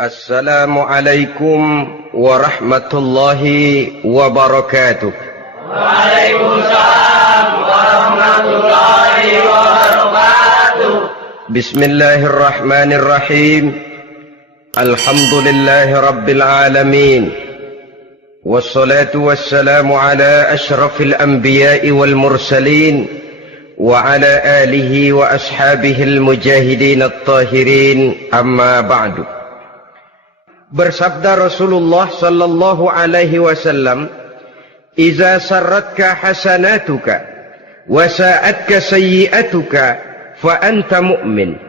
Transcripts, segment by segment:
Assalamualaikum warahmatullahi wabarakatuh. Waalaikumsalam warahmatullahi wabarakatuh. Bismillahirrahmanirrahim. Alhamdulillahi rabbil alamin. Wassalatu wassalamu ala ashrafil anbiya'i wal mursalin wa ala alihi wa ashabihi al-mujahidin at-tahirin, amma ba'du. Bersabda Rasulullah sallallahu alaihi wasallam, "Iza sarratka hasanatuka wa sa'atka sayyi'atuka fa anta mu'min."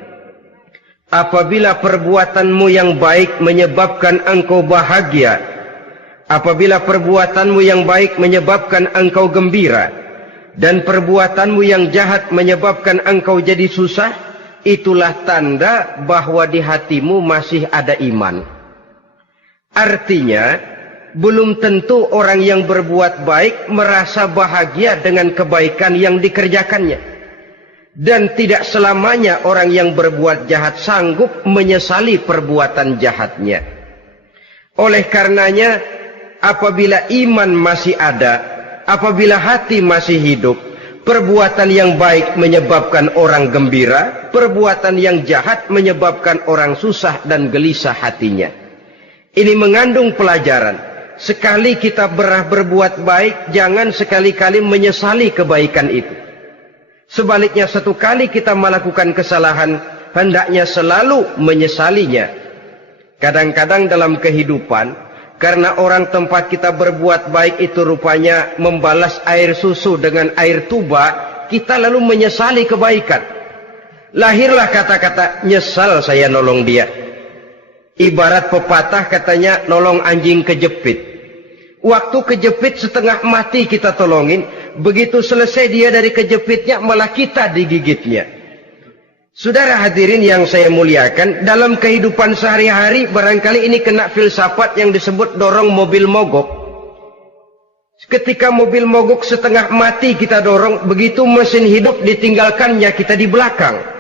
Apabila perbuatanmu yang baik menyebabkan engkau bahagia, apabila perbuatanmu yang baik menyebabkan engkau gembira, dan perbuatanmu yang jahat menyebabkan engkau jadi susah, itulah tanda bahwa di hatimu masih ada iman. Artinya, belum tentu orang yang berbuat baik merasa bahagia dengan kebaikan yang dikerjakannya. Dan tidak selamanya orang yang berbuat jahat sanggup menyesali perbuatan jahatnya. Oleh karenanya, apabila iman masih ada, apabila hati masih hidup, perbuatan yang baik menyebabkan orang gembira, perbuatan yang jahat menyebabkan orang susah dan gelisah hatinya. Ini mengandung pelajaran. Sekali kita berbuat baik, jangan sekali-kali menyesali kebaikan itu. Sebaliknya, satu kali kita melakukan kesalahan, hendaknya selalu menyesalinya. Kadang-kadang dalam kehidupan, karena orang tempat kita berbuat baik itu rupanya membalas air susu dengan air tuba, kita lalu menyesali kebaikan. Lahirlah kata-kata, "Nyesal saya nolong dia." Ibarat pepatah katanya, nolong anjing kejepit. Waktu kejepit setengah mati kita tolongin, begitu selesai dia dari kejepitnya malah kita digigitnya. Saudara hadirin yang saya muliakan, dalam kehidupan sehari-hari barangkali ini kena filsafat yang disebut dorong mobil mogok. Ketika mobil mogok setengah mati kita dorong, begitu mesin hidup ditinggalkannya kita di belakang.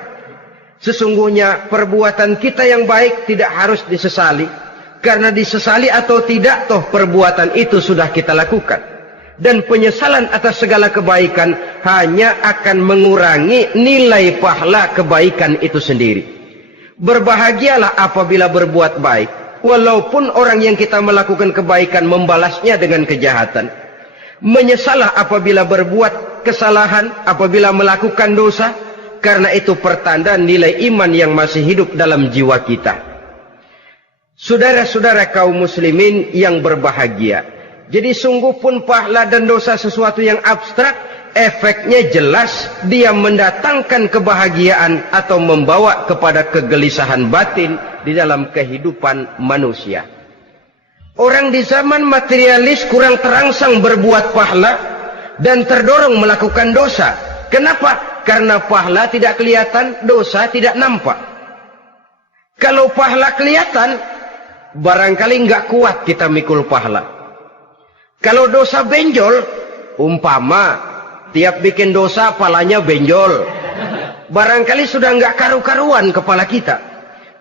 Sesungguhnya perbuatan kita yang baik tidak harus disesali. Karena disesali atau tidak, toh perbuatan itu sudah kita lakukan. Dan penyesalan atas segala kebaikan hanya akan mengurangi nilai pahala kebaikan itu sendiri. Berbahagialah apabila berbuat baik, walaupun orang yang kita melakukan kebaikan membalasnya dengan kejahatan. Menyesalah apabila berbuat kesalahan, apabila melakukan dosa, karena itu pertanda nilai iman yang masih hidup dalam jiwa kita. Saudara-saudara kaum muslimin yang berbahagia, jadi sungguh pun pahala dan dosa sesuatu yang abstrak, efeknya jelas dia mendatangkan kebahagiaan atau membawa kepada kegelisahan batin di dalam kehidupan manusia. Orang di zaman materialis kurang terangsang berbuat pahala dan terdorong melakukan dosa. Kenapa? Karena pahala tidak kelihatan, dosa tidak nampak. Kalau pahala kelihatan, barangkali nggak kuat kita mikul pahala. Kalau dosa benjol, umpama tiap bikin dosa palanya benjol, barangkali sudah nggak karu-karuan kepala kita.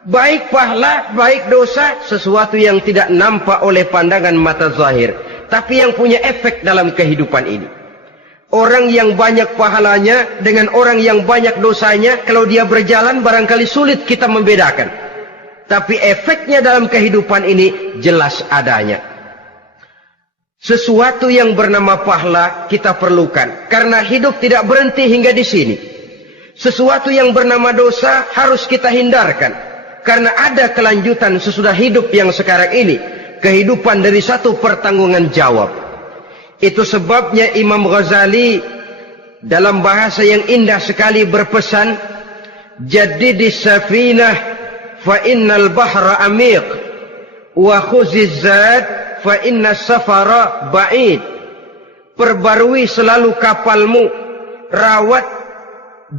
Baik pahala, baik dosa, sesuatu yang tidak nampak oleh pandangan mata zahir, tapi yang punya efek dalam kehidupan ini. Orang yang banyak pahalanya dengan orang yang banyak dosanya, kalau dia berjalan barangkali sulit kita membedakan. Tapi efeknya dalam kehidupan ini jelas adanya. Sesuatu yang bernama pahala kita perlukan, karena hidup tidak berhenti hingga di sini. Sesuatu yang bernama dosa harus kita hindarkan, karena ada kelanjutan sesudah hidup yang sekarang ini. Kehidupan dari satu pertanggungan jawab. Itu sebabnya Imam Ghazali dalam bahasa yang indah sekali berpesan, "Jaddidis safinah fa innal bahra amiq wa khuziz zad fa innas safara ba'id." Perbarui selalu kapalmu, rawat,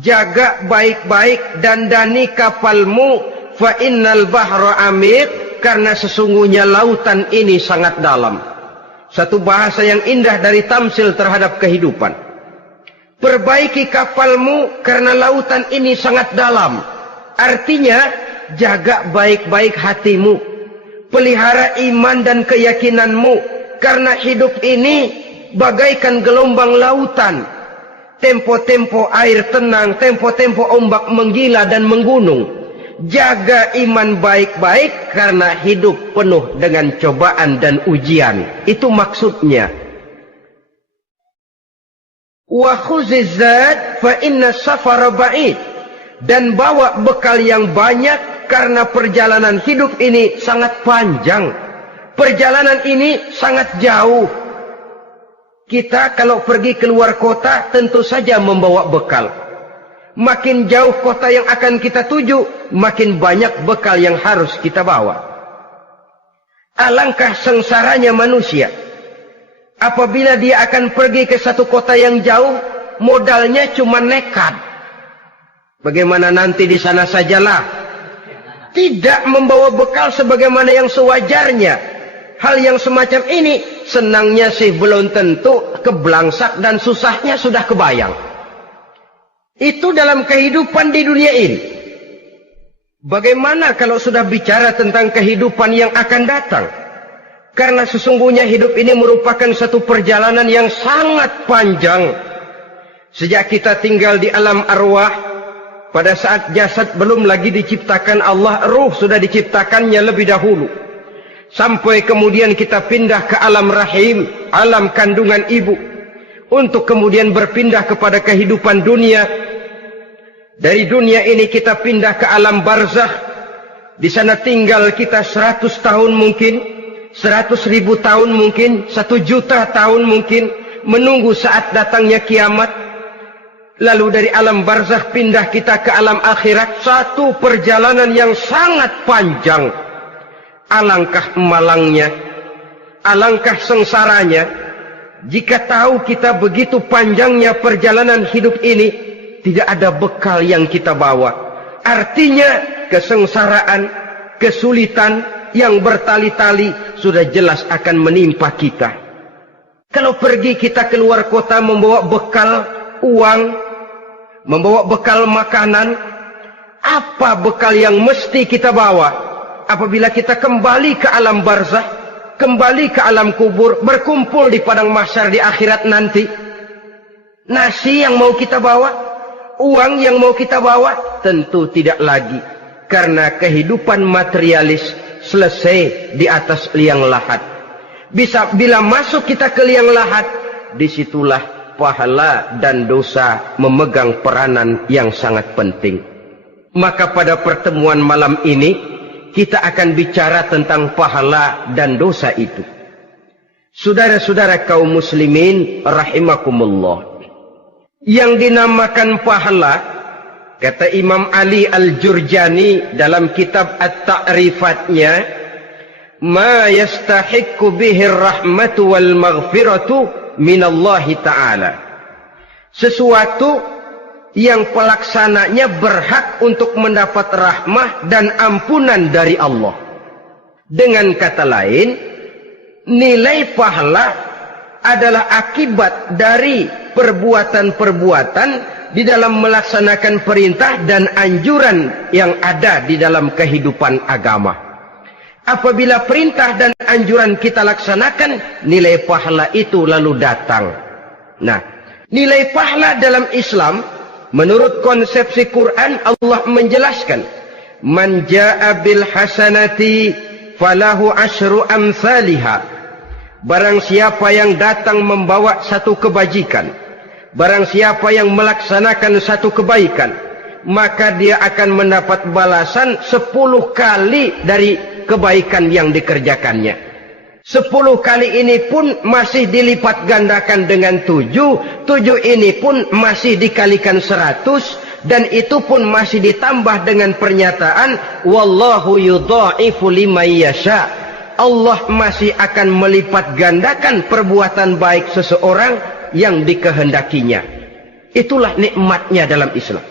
jaga baik-baik, dandani kapalmu, fa innal bahra amiq, karena sesungguhnya lautan ini sangat dalam. Satu bahasa yang indah dari tamsil terhadap kehidupan. Perbaiki kapalmu karena lautan ini sangat dalam. Artinya, jaga baik-baik hatimu. Pelihara iman dan keyakinanmu, karena hidup ini bagaikan gelombang lautan. Tempo-tempo air tenang, tempo-tempo ombak menggila dan menggunung. Jaga iman baik-baik karena hidup penuh dengan cobaan dan ujian. Itu maksudnya. Wa khuziz zad fa inna safara ba'id. Dan bawa bekal yang banyak karena perjalanan hidup ini sangat panjang. Perjalanan ini sangat jauh. Kita kalau pergi keluar kota tentu saja membawa bekal. Makin jauh kota yang akan kita tuju, makin banyak bekal yang harus kita bawa. Alangkah sengsaranya manusia apabila dia akan pergi ke satu kota yang jauh, modalnya cuma nekat. Bagaimana nanti di sana sajalah. Tidak membawa bekal sebagaimana yang sewajarnya. Hal yang semacam ini senangnya sih belum tentu, keblangsak dan susahnya sudah kebayang. Itu dalam kehidupan di dunia ini. Bagaimana kalau sudah bicara tentang kehidupan yang akan datang? Karena sesungguhnya hidup ini merupakan satu perjalanan yang sangat panjang. Sejak kita tinggal di alam arwah, pada saat jasad belum lagi diciptakan Allah, ruh sudah diciptakannya lebih dahulu. Sampai kemudian kita pindah ke alam rahim, alam kandungan ibu. Untuk kemudian berpindah kepada kehidupan dunia. Dari dunia ini kita pindah ke alam barzakh. Di sana tinggal kita 100 tahun mungkin, 100.000 tahun mungkin, 1 juta tahun mungkin, menunggu saat datangnya kiamat. Lalu dari alam barzakh pindah kita ke alam akhirat. Satu perjalanan yang sangat panjang. Alangkah malangnya, alangkah sengsaranya jika tahu kita begitu panjangnya perjalanan hidup ini, tidak ada bekal yang kita bawa. Artinya kesengsaraan, kesulitan yang bertali-tali sudah jelas akan menimpa kita. Kalau pergi kita keluar kota membawa bekal uang, membawa bekal makanan, apa bekal yang mesti kita bawa? Apabila kita kembali ke alam barzakh, kembali ke alam kubur, berkumpul di padang mahsyar di akhirat nanti, nasi yang mau kita bawa, uang yang mau kita bawa, tentu tidak lagi. Karena kehidupan materialis selesai di atas liang lahat. Bila masuk kita ke liang lahat, disitulah pahala dan dosa memegang peranan yang sangat penting. Maka pada pertemuan malam ini kita akan bicara tentang pahala dan dosa itu. Saudara-saudara kaum muslimin rahimakumullah, yang dinamakan pahala, kata Imam Ali Al-Jurjani dalam kitab At-Ta'rifatnya, ma yastahiqqu bihi ar-rahmatu wal maghfiratu minallahi ta'ala. Sesuatu yang pelaksananya berhak untuk mendapat rahmah dan ampunan dari Allah. Dengan kata lain, nilai pahala adalah akibat dari perbuatan-perbuatan di dalam melaksanakan perintah dan anjuran yang ada di dalam kehidupan agama. Apabila perintah dan anjuran kita laksanakan, nilai pahala itu lalu datang. Nah, nilai pahala dalam Islam, menurut konsepsi Quran, Allah menjelaskan, man jaa bil hasanati falahu asyru amsalihha. Barang siapa yang datang membawa satu kebajikan, barang siapa yang melaksanakan satu kebaikan, maka dia akan mendapat balasan 10 kali dari kebaikan yang dikerjakannya. 10 kali ini pun masih dilipat gandakan dengan 7. 7 ini pun masih dikalikan 100. Dan itu pun masih ditambah dengan pernyataan, wallahu yudha'ifu liman yasha. Allah masih akan melipat gandakan perbuatan baik seseorang yang dikehendakinya. Itulah nikmatnya dalam Islam.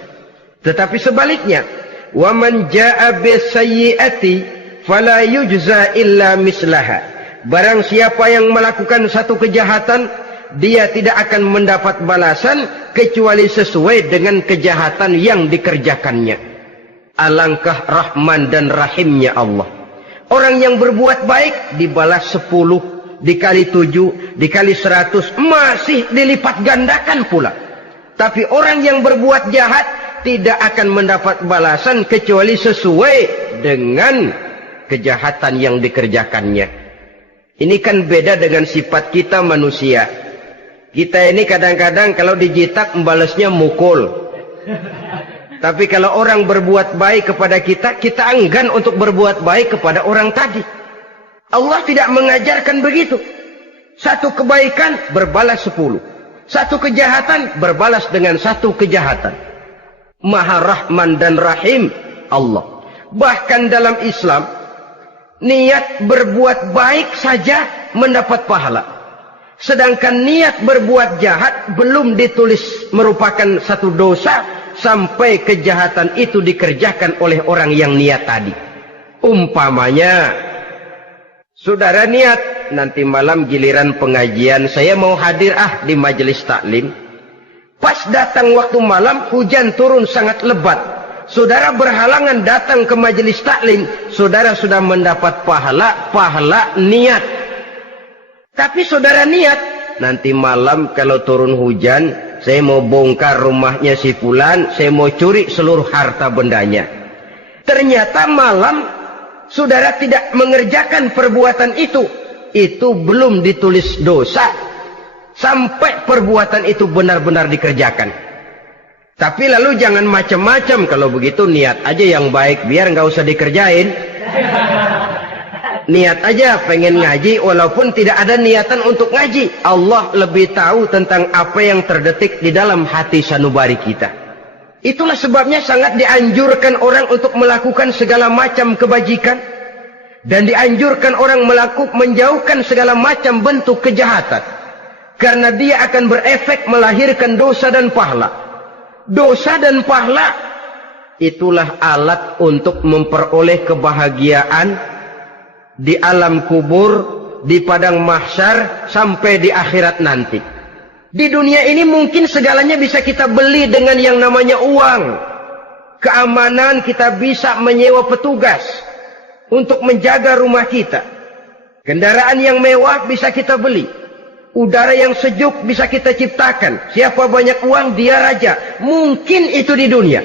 Tetapi sebaliknya, wa man jaa'a bisayyi'ati fala yujza illa mislaha. Barang siapa yang melakukan satu kejahatan, dia tidak akan mendapat balasan kecuali sesuai dengan kejahatan yang dikerjakannya. Alangkah rahman dan rahimnya Allah. Orang yang berbuat baik dibalas 10, dikali 7, dikali 100, masih dilipat gandakan pula. Tapi orang yang berbuat jahat tidak akan mendapat balasan kecuali sesuai dengan kejahatan yang dikerjakannya. Ini kan beda dengan sifat kita manusia. Kita ini kadang-kadang kalau dijitak membalasnya mukul. Tapi kalau orang berbuat baik kepada kita, kita enggan untuk berbuat baik kepada orang tadi. Allah tidak mengajarkan begitu. Satu kebaikan berbalas 10. Satu kejahatan berbalas dengan satu kejahatan. Maha Rahman dan Rahim Allah. Bahkan dalam Islam, niat berbuat baik saja mendapat pahala. Sedangkan niat berbuat jahat belum ditulis merupakan satu dosa sampai kejahatan itu dikerjakan oleh orang yang niat tadi. Umpamanya, saudara niat nanti malam giliran pengajian saya mau hadir di majelis taklim. Pas datang waktu malam hujan turun sangat lebat. Saudara berhalangan datang ke majelis taklim, saudara sudah mendapat pahala niat. Tapi saudara niat, nanti malam kalau turun hujan, saya mau bongkar rumahnya si fulan, saya mau curi seluruh harta bendanya. Ternyata malam saudara tidak mengerjakan perbuatan itu belum ditulis dosa sampai perbuatan itu benar-benar dikerjakan. Tapi lalu jangan macam-macam. Kalau begitu niat aja yang baik, biar nggak usah dikerjain. Niat aja pengen ngaji walaupun tidak ada niatan untuk ngaji. Allah lebih tahu tentang apa yang terdetik di dalam hati sanubari kita. Itulah sebabnya sangat dianjurkan orang untuk melakukan segala macam kebajikan. Dan dianjurkan orang menjauhkan segala macam bentuk kejahatan. Karena dia akan berefek melahirkan dosa dan pahala. Dosa dan pahala itulah alat untuk memperoleh kebahagiaan di alam kubur, di padang mahsyar, sampai di akhirat nanti. Di dunia ini mungkin segalanya bisa kita beli dengan yang namanya uang. Keamanan kita bisa menyewa petugas untuk menjaga rumah kita. Kendaraan yang mewah bisa kita beli. Udara yang sejuk bisa kita ciptakan. Siapa banyak uang, dia raja. Mungkin itu di dunia.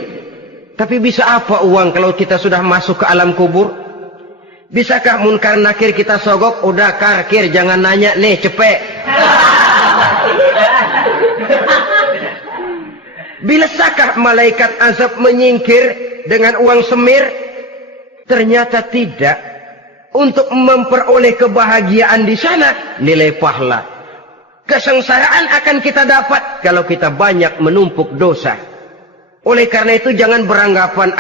Tapi bisa apa uang kalau kita sudah masuk ke alam kubur? Bisakah munkar nakir kita sogok? Udah karkir, jangan nanya nih, cepet. Bisakah malaikat azab menyingkir dengan uang semir? Ternyata tidak. Untuk memperoleh kebahagiaan di sana, nilai pahala. Kesengsaraan akan kita dapat kalau kita banyak menumpuk dosa. Oleh karena itu jangan beranggapan,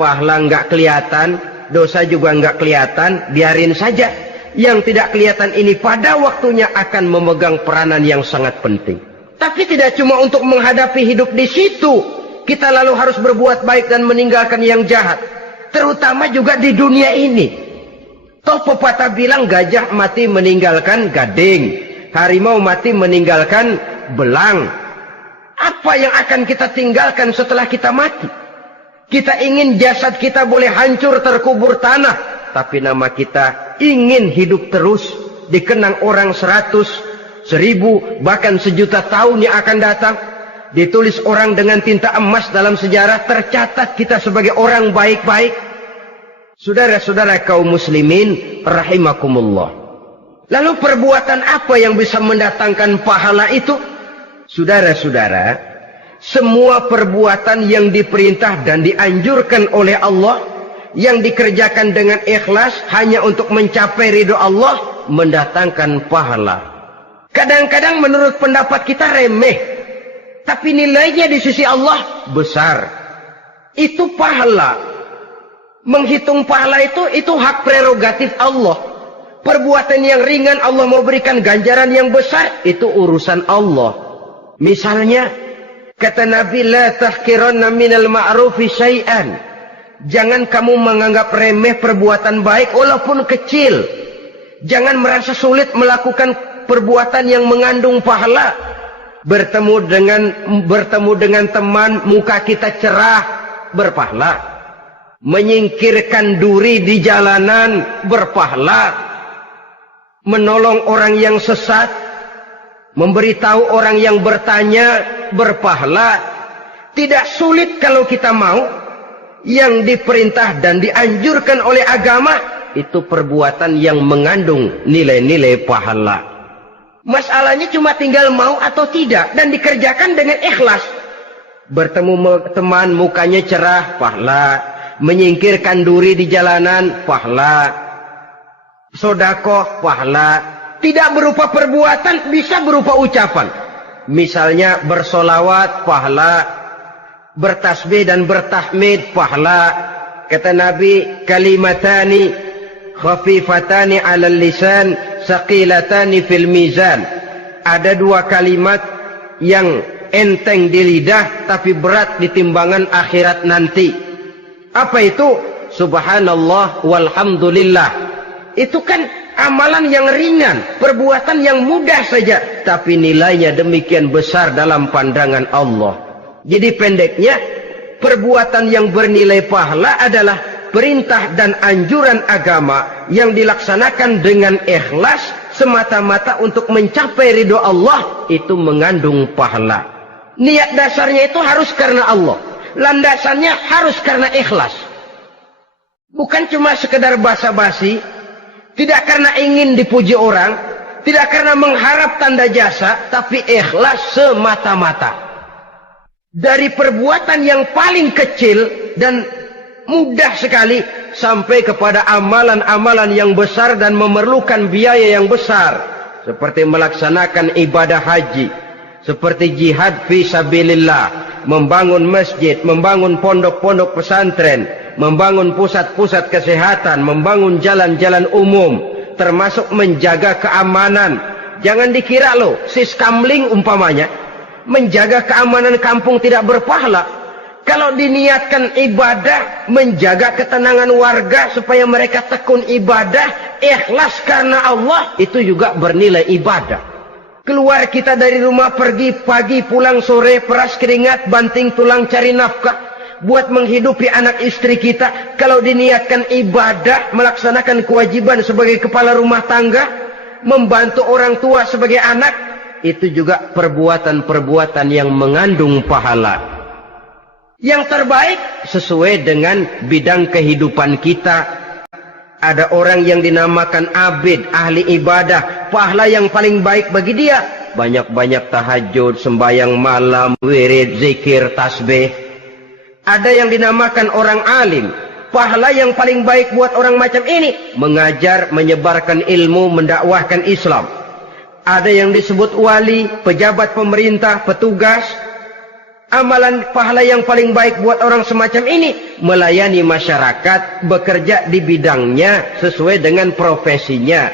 pahala nggak kelihatan, dosa juga nggak kelihatan, biarin saja. Yang tidak kelihatan ini pada waktunya akan memegang peranan yang sangat penting. Tapi tidak cuma untuk menghadapi hidup di situ, kita lalu harus berbuat baik dan meninggalkan yang jahat. Terutama juga di dunia ini. Toh pepatah bilang gajah mati meninggalkan gading, harimau mati meninggalkan belang. Apa yang akan kita tinggalkan setelah kita mati? Kita ingin jasad kita boleh hancur terkubur tanah, tapi nama kita ingin hidup terus, dikenang orang 100, 1000, bahkan 1.000.000 tahun yang akan datang. Ditulis orang dengan tinta emas dalam sejarah, tercatat kita sebagai orang baik-baik. Saudara-saudara kaum muslimin rahimakumullah. Lalu perbuatan apa yang bisa mendatangkan pahala itu? Saudara-saudara, semua perbuatan yang diperintah dan dianjurkan oleh Allah, yang dikerjakan dengan ikhlas hanya untuk mencapai ridho Allah, mendatangkan pahala. Kadang-kadang menurut pendapat kita remeh, tapi nilainya di sisi Allah besar. Itu pahala. Menghitung pahala itu hak prerogatif Allah. Perbuatan yang ringan Allah mau berikan ganjaran yang besar, itu urusan Allah. Misalnya, kata Nabi, la tahqiranna minal ma'rufi syai'an. Jangan kamu menganggap remeh perbuatan baik walaupun kecil. Jangan merasa sulit melakukan perbuatan yang mengandung pahala. Bertemu dengan teman, muka kita cerah, berpahala. menyingkirkan duri di jalanan berpahala, menolong orang yang sesat, memberitahu orang yang bertanya berpahala. Tidak sulit kalau kita mau. Yang diperintah dan dianjurkan oleh agama itu perbuatan yang mengandung nilai-nilai pahala. Masalahnya cuma tinggal mau atau tidak dan dikerjakan dengan ikhlas. Bertemu teman mukanya cerah, pahala. Menyingkirkan duri di jalanan, pahala. Sodakoh, pahala. Tidak berupa perbuatan, bisa berupa ucapan. Misalnya bersolawat, pahala. Bertasbih dan bertahmid, pahala. Kata Nabi, kalimatani khafifatani 'alal lisan, saqilatani fil mizan. Ada dua kalimat yang enteng di lidah tapi berat di timbangan akhirat nanti. Apa itu? Subhanallah walhamdulillah. Itu kan amalan yang ringan, perbuatan yang mudah saja, tapi nilainya demikian besar dalam pandangan Allah. Jadi pendeknya, perbuatan yang bernilai pahala adalah perintah dan anjuran agama yang dilaksanakan dengan ikhlas semata-mata untuk mencapai ridho Allah, itu mengandung pahala. Niat dasarnya itu harus karena Allah. Landasannya harus karena ikhlas. Bukan cuma sekedar basa-basi, tidak karena ingin dipuji orang, tidak karena mengharap tanda jasa, tapi ikhlas semata-mata. Dari perbuatan yang paling kecil dan mudah sekali sampai kepada amalan-amalan yang besar dan memerlukan biaya yang besar, seperti melaksanakan ibadah haji, seperti jihad fi sabilillah, membangun masjid, membangun pondok-pondok pesantren, membangun pusat-pusat kesehatan, membangun jalan-jalan umum, termasuk menjaga keamanan. Jangan dikira loh, siskamling umpamanya, menjaga keamanan kampung tidak berpahala. Kalau diniatkan ibadah, menjaga ketenangan warga supaya mereka tekun ibadah, ikhlas karena Allah, itu juga bernilai ibadah. Keluar kita dari rumah, pergi pagi, pulang sore, peras keringat, banting tulang cari nafkah, buat menghidupi anak istri kita. Kalau diniatkan ibadah, melaksanakan kewajiban sebagai kepala rumah tangga, membantu orang tua sebagai anak, itu juga perbuatan-perbuatan yang mengandung pahala. Yang terbaik sesuai dengan bidang kehidupan kita. Ada orang yang dinamakan abid, ahli ibadah, pahala yang paling baik bagi dia banyak-banyak tahajud, sembahyang malam, wirid, zikir, tasbih. Ada yang dinamakan orang alim, pahala yang paling baik buat orang macam ini mengajar, menyebarkan ilmu, mendakwahkan Islam. Ada yang disebut wali, pejabat pemerintah, petugas. Amalan pahala yang paling baik buat orang semacam ini melayani masyarakat, bekerja di bidangnya sesuai dengan profesinya.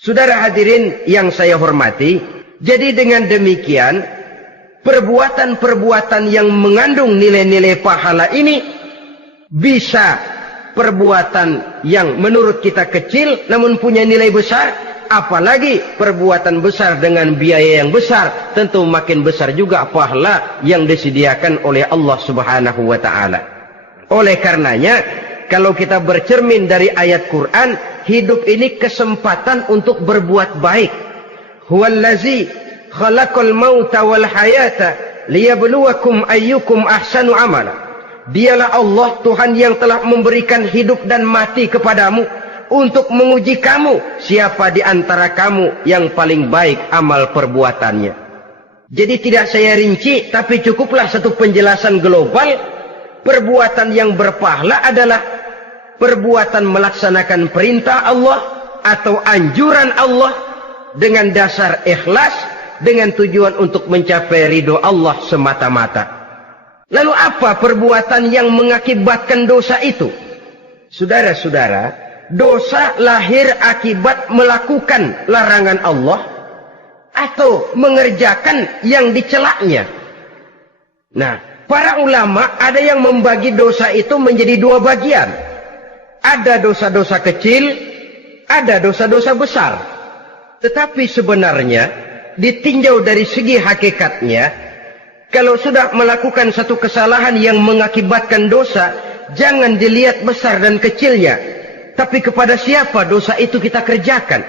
Saudara hadirin yang saya hormati, jadi dengan demikian perbuatan-perbuatan yang mengandung nilai-nilai pahala ini bisa perbuatan yang menurut kita kecil namun punya nilai besar. Apalagi perbuatan besar dengan biaya yang besar, tentu makin besar juga pahala yang disediakan oleh Allah Subhanahu wa ta'ala. Oleh karenanya, kalau kita bercermin dari ayat Quran, hidup ini kesempatan untuk berbuat baik. Huwallazi khalaqal mauta wal hayata liyabluwakum ayyukum ahsanu amala. Dialah Allah, Tuhan yang telah memberikan hidup dan mati kepadamu untuk menguji kamu, siapa di antara kamu yang paling baik amal perbuatannya. Jadi tidak saya rinci, tapi cukuplah satu penjelasan global. Perbuatan yang berpahala adalah perbuatan melaksanakan perintah Allah atau anjuran Allah dengan dasar ikhlas, dengan tujuan untuk mencapai ridho Allah semata-mata. Lalu apa perbuatan yang mengakibatkan dosa itu? Saudara-saudara, dosa lahir akibat melakukan larangan Allah atau mengerjakan yang dicelaknya. Nah, para ulama ada yang membagi dosa itu menjadi dua bagian. Ada dosa-dosa kecil, ada dosa-dosa besar. Tetapi sebenarnya ditinjau dari segi hakikatnya, kalau sudah melakukan satu kesalahan yang mengakibatkan dosa, jangan dilihat besar dan kecilnya, tapi kepada siapa dosa itu kita kerjakan.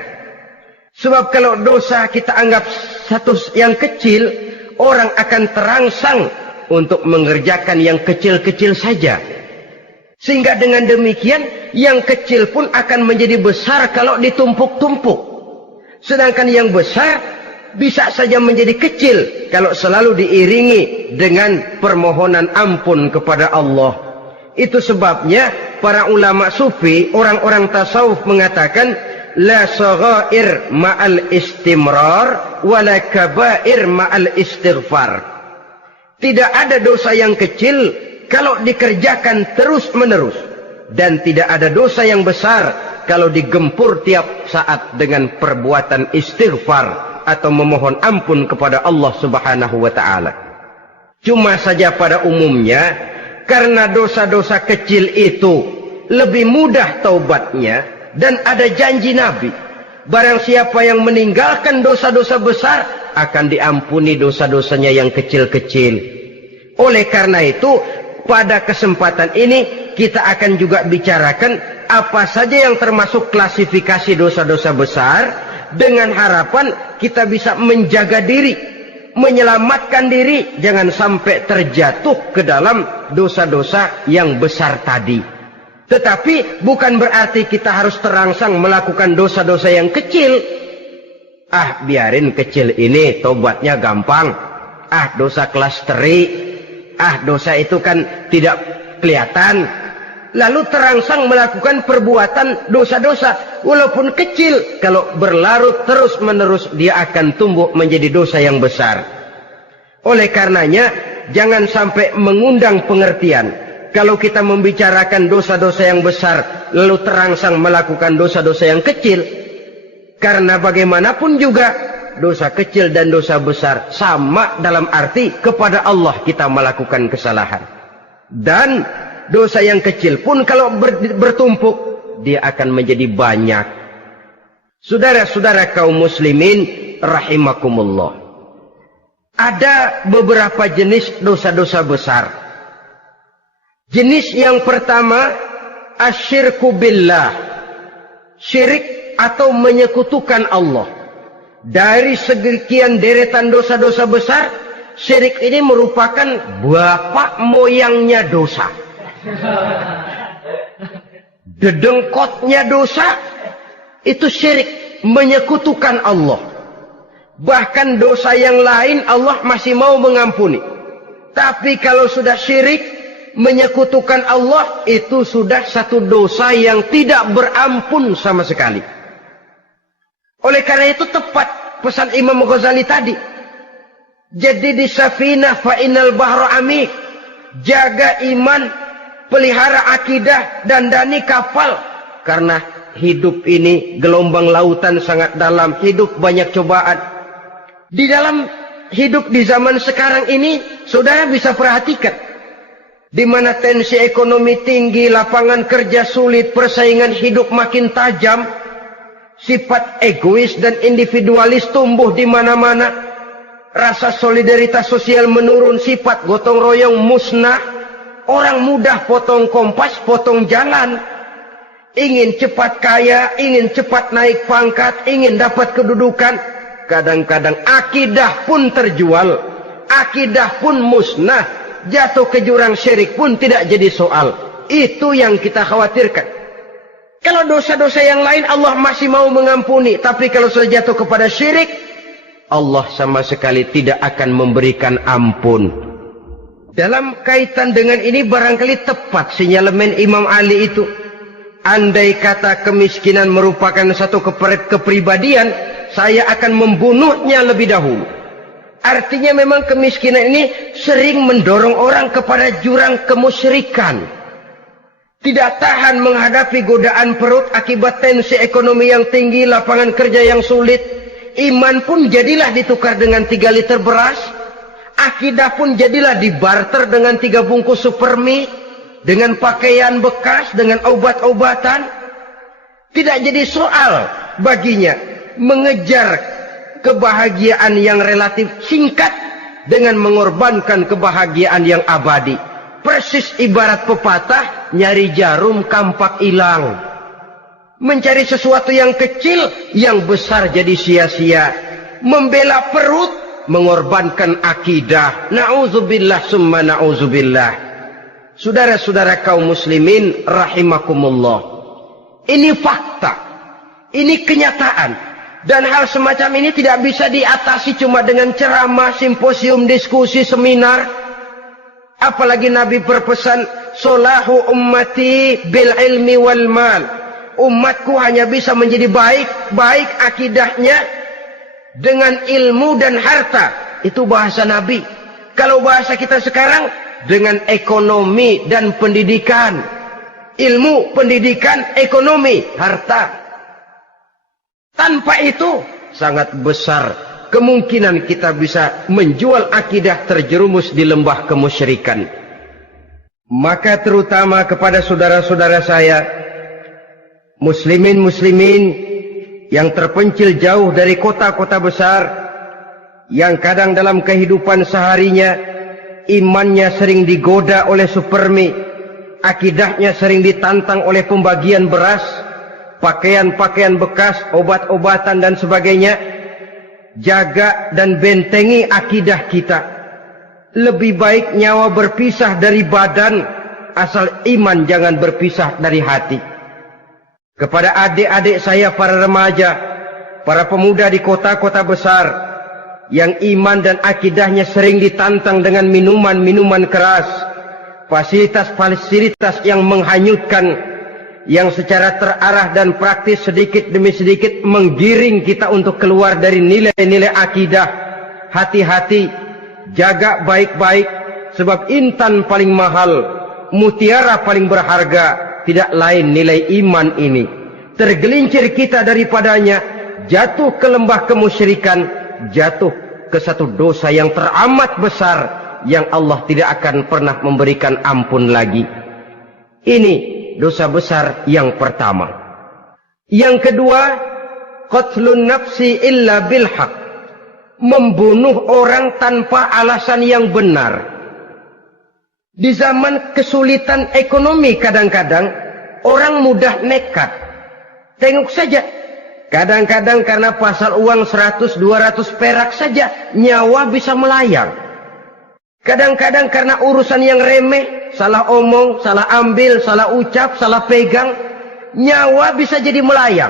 Sebab kalau dosa kita anggap satu yang kecil, orang akan terangsang untuk mengerjakan yang kecil-kecil saja. Sehingga dengan demikian, yang kecil pun akan menjadi besar kalau ditumpuk-tumpuk. Sedangkan yang besar bisa saja menjadi kecil kalau selalu diiringi dengan permohonan ampun kepada Allah. Itu sebabnya para ulama sufi, orang-orang tasawuf mengatakan, la saghair ma'al istimrar wala kabair ma'al istighfar. Tidak ada dosa yang kecil kalau dikerjakan terus-menerus, dan tidak ada dosa yang besar kalau digempur tiap saat dengan perbuatan istighfar atau memohon ampun kepada Allah Subhanahu wa taala. Cuma saja pada umumnya, karena dosa-dosa kecil itu lebih mudah taubatnya, dan ada janji Nabi, barang siapa yang meninggalkan dosa-dosa besar akan diampuni dosa-dosanya yang kecil-kecil. Oleh karena itu, pada kesempatan ini kita akan juga bicarakan apa saja yang termasuk klasifikasi dosa-dosa besar, dengan harapan kita bisa menjaga diri, menyelamatkan diri, jangan sampai terjatuh ke dalam dosa-dosa yang besar tadi. Tetapi bukan berarti kita harus terangsang melakukan dosa-dosa yang kecil. Ah, biarin kecil ini, tobatnya gampang. Ah, dosa kelas teri. Ah, dosa itu kan tidak kelihatan. Lalu terangsang melakukan perbuatan dosa-dosa walaupun kecil, kalau berlarut terus-menerus dia akan tumbuh menjadi dosa yang besar. Oleh karenanya jangan sampai mengundang pengertian kalau kita membicarakan dosa-dosa yang besar lalu terangsang melakukan dosa-dosa yang kecil, karena bagaimanapun juga dosa kecil dan dosa besar sama dalam arti kepada Allah kita melakukan kesalahan. Dan dosa yang kecil pun kalau bertumpuk, dia akan menjadi banyak. Saudara-saudara kaum muslimin rahimakumullah, ada beberapa jenis dosa-dosa besar. Jenis yang pertama, asyirku billah, syirik atau menyekutukan Allah. Dari sekian deretan dosa-dosa besar, syirik ini merupakan bapak moyangnya dosa. Dedengkotnya dosa itu syirik, menyekutukan Allah. Bahkan dosa yang lain Allah masih mau mengampuni, tapi kalau sudah syirik, menyekutukan Allah, itu sudah satu dosa yang tidak berampun sama sekali. Oleh karena itu tepat pesan Imam Ghazali tadi, jadi di safinah fa innal bahra amik, jaga iman, pelihara akidah, dandani kapal. Karena hidup ini gelombang lautan sangat dalam, hidup banyak cobaan. Di dalam hidup di zaman sekarang ini, saudara bisa perhatikan, di mana tensi ekonomi tinggi, lapangan kerja sulit, persaingan hidup makin tajam, sifat egois dan individualis tumbuh di mana-mana, rasa solidaritas sosial menurun, sifat gotong royong musnah. Orang mudah potong kompas, potong jalan. Ingin cepat kaya, ingin cepat naik pangkat, ingin dapat kedudukan. Kadang-kadang akidah pun terjual, akidah pun musnah, jatuh ke jurang syirik pun tidak jadi soal. Itu yang kita khawatirkan. Kalau dosa-dosa yang lain Allah masih mau mengampuni, tapi kalau sudah jatuh kepada syirik, Allah sama sekali tidak akan memberikan ampun. Dalam kaitan dengan ini barangkali tepat sinyalemen Imam Ali itu. Andai kata kemiskinan merupakan satu kepribadian, saya akan membunuhnya lebih dahulu. Artinya memang kemiskinan ini sering mendorong orang kepada jurang kemusyrikan. Tidak tahan menghadapi godaan perut akibat tensi ekonomi yang tinggi, lapangan kerja yang sulit. Iman pun jadilah ditukar dengan 3 liter beras. Akidah pun jadilah dibarter dengan 3 bungkus supermi, dengan pakaian bekas, dengan obat-obatan. Tidak jadi soal baginya mengejar kebahagiaan yang relatif singkat dengan mengorbankan kebahagiaan yang abadi. Persis ibarat pepatah, nyari jarum kampak hilang. Mencari sesuatu yang kecil, yang besar jadi sia-sia. Membela perut, mengorbankan akidah. Na'udzubillah summa na'udzubillah. Saudara-saudara kaum muslimin rahimakumullah. Ini fakta. Ini kenyataan. Dan hal semacam ini tidak bisa diatasi cuma dengan ceramah, simposium, diskusi, seminar. Apalagi Nabi berpesan, solahu ummati bil ilmi wal mal. Umatku hanya bisa menjadi baik akidahnya dengan ilmu dan harta. Itu bahasa Nabi. Kalau bahasa kita sekarang, dengan ekonomi dan pendidikan. Ilmu, pendidikan, ekonomi, harta. Tanpa itu sangat besar kemungkinan kita bisa menjual akidah terjerumus di lembah kemusyrikan. Maka terutama kepada saudara-saudara saya, muslimin yang terpencil jauh dari kota-kota besar, yang kadang dalam kehidupan seharinya imannya sering digoda oleh supermi, akidahnya sering ditantang oleh pembagian beras, pakaian-pakaian bekas, obat-obatan dan sebagainya. Jaga dan bentengi akidah kita. Lebih baik nyawa berpisah dari badan, asal iman jangan berpisah dari hati. Kepada adik-adik saya para remaja, para pemuda di kota-kota besar, yang iman dan akidahnya sering ditantang dengan minuman-minuman keras, fasilitas-fasilitas yang menghanyutkan, yang secara terarah dan praktis sedikit demi sedikit menggiring kita untuk keluar dari nilai-nilai akidah. Hati-hati, jaga baik-baik, sebab intan paling mahal, mutiara paling berharga, tidak lain nilai iman ini. Tergelincir kita daripadanya, jatuh ke lembah kemusyrikan, jatuh ke satu dosa yang teramat besar, yang Allah tidak akan pernah memberikan ampun lagi. Ini dosa besar yang pertama. Yang kedua, qatlun nafsi illa bil haq. Membunuh orang tanpa alasan yang benar. Di zaman kesulitan ekonomi kadang-kadang orang mudah nekat. Tengok saja, kadang-kadang karena pasal uang 100-200 perak saja nyawa bisa melayang. Kadang-kadang karena urusan yang remeh, salah omong, salah ambil, salah ucap, salah pegang, nyawa bisa jadi melayang.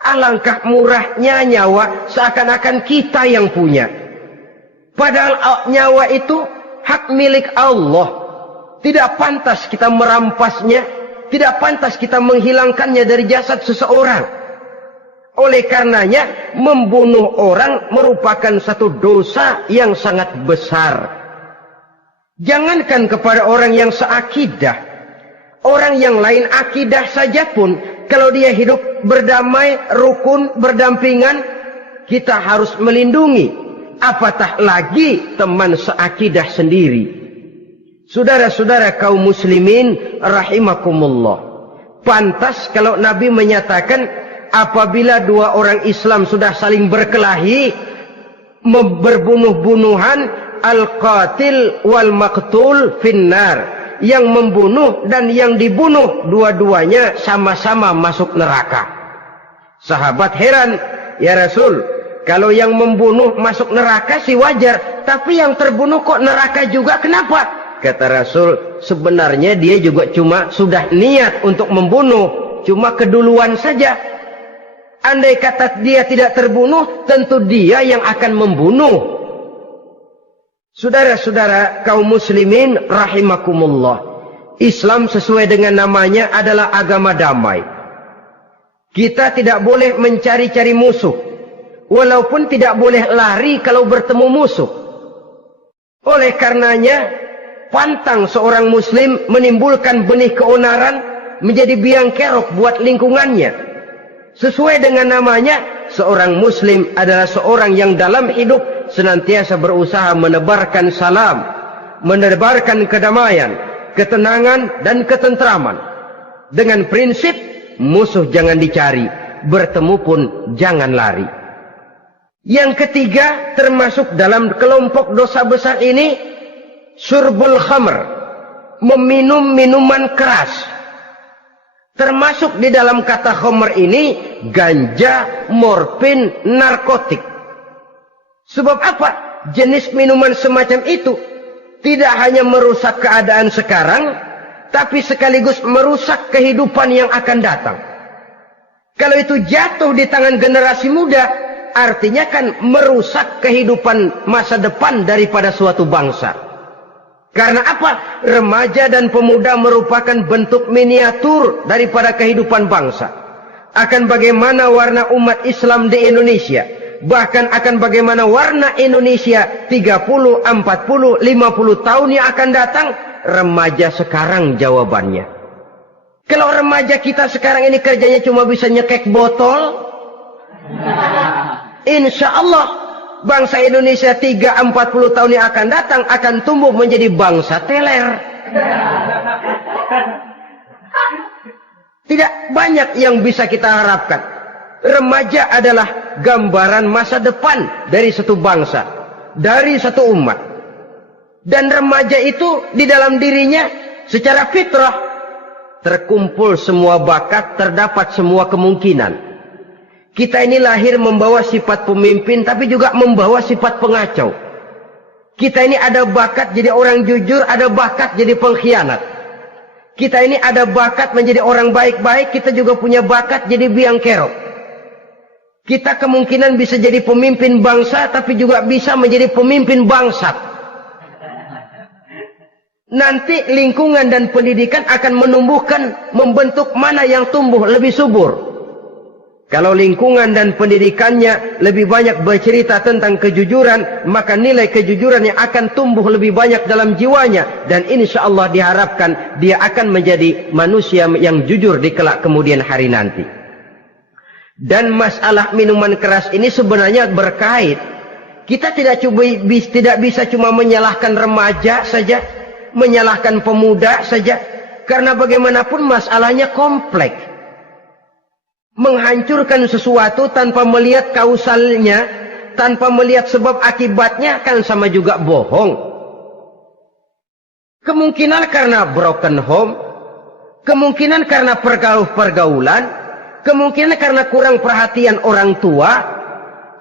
Alangkah murahnya nyawa, seakan-akan kita yang punya. Padahal nyawa itu hak milik Allah. Tidak pantas kita merampasnya, tidak pantas kita menghilangkannya dari jasad seseorang. Oleh karenanya, membunuh orang merupakan satu dosa yang sangat besar. Jangankan kepada orang yang seakidah, orang yang lain akidah saja pun, kalau dia hidup berdamai, rukun, berdampingan, kita harus melindungi. Apatah lagi teman seakidah sendiri. Saudara-saudara kaum muslimin rahimakumullah. Pantas kalau Nabi menyatakan, apabila dua orang Islam sudah saling berkelahi, berbunuh-bunuhan, al-qatil wal maqtul finnar. Yang membunuh dan yang dibunuh, dua-duanya sama-sama masuk neraka. Sahabat heran, ya Rasul, kalau yang membunuh masuk neraka sih wajar, tapi yang terbunuh kok neraka juga, kenapa? Kata Rasul, sebenarnya dia juga cuma sudah niat untuk membunuh, cuma keduluan saja. Andai kata dia tidak terbunuh, tentu dia yang akan membunuh. Saudara-saudara kaum muslimin rahimakumullah. Islam sesuai dengan namanya adalah agama damai. Kita tidak boleh mencari-cari musuh. Walaupun tidak boleh lari kalau bertemu musuh. Oleh karenanya, pantang seorang muslim menimbulkan benih keonaran menjadi biang kerok buat lingkungannya. Sesuai dengan namanya, seorang muslim adalah seorang yang dalam hidup senantiasa berusaha menebarkan salam, menebarkan kedamaian, ketenangan dan ketentraman. Dengan prinsip, musuh jangan dicari, bertemu pun jangan lari. Yang ketiga, termasuk dalam kelompok dosa besar ini, syurbul khamr, meminum minuman keras. Termasuk di dalam kata khamr ini ganja, morfin, narkotik. Sebab apa? Jenis minuman semacam itu tidak hanya merusak keadaan sekarang, tapi sekaligus merusak kehidupan yang akan datang. Kalau itu jatuh di tangan generasi muda, artinya kan merusak kehidupan masa depan daripada suatu bangsa. Karena apa? Remaja dan pemuda merupakan bentuk miniatur daripada kehidupan bangsa. Akan bagaimana warna umat Islam di Indonesia. Bahkan akan bagaimana warna Indonesia 30, 40, 50 tahun yang akan datang. Remaja sekarang jawabannya. Kalau remaja kita sekarang ini kerjanya cuma bisa nyekek botol, insya Allah bangsa Indonesia 30-40 tahun yang akan datang akan tumbuh menjadi bangsa teler. Tidak banyak yang bisa kita harapkan. Remaja adalah gambaran masa depan dari satu bangsa, dari satu umat. Dan remaja itu di dalam dirinya secara fitrah terkumpul semua bakat, terdapat semua kemungkinan. Kita ini lahir membawa sifat pemimpin, tapi juga membawa sifat pengacau. Kita ini ada bakat jadi orang jujur, ada bakat jadi pengkhianat. Kita ini ada bakat menjadi orang baik-baik, kita juga punya bakat jadi biang kerok. Kita kemungkinan bisa jadi pemimpin bangsa, tapi juga bisa menjadi pemimpin bangsat. Nanti lingkungan dan pendidikan akan menumbuhkan, membentuk mana yang tumbuh lebih subur. Kalau lingkungan dan pendidikannya lebih banyak bercerita tentang kejujuran, maka nilai kejujuran yang akan tumbuh lebih banyak dalam jiwanya. Dan insya Allah diharapkan dia akan menjadi manusia yang jujur di kelak kemudian hari nanti. Dan masalah minuman keras ini sebenarnya berkait. Kita tidak bisa cuma menyalahkan remaja saja, menyalahkan pemuda saja, karena bagaimanapun masalahnya kompleks. Menghancurkan sesuatu tanpa melihat kausalnya, tanpa melihat sebab akibatnya kan sama juga bohong. Kemungkinan karena broken home, kemungkinan karena pergaulan, kemungkinan karena kurang perhatian orang tua,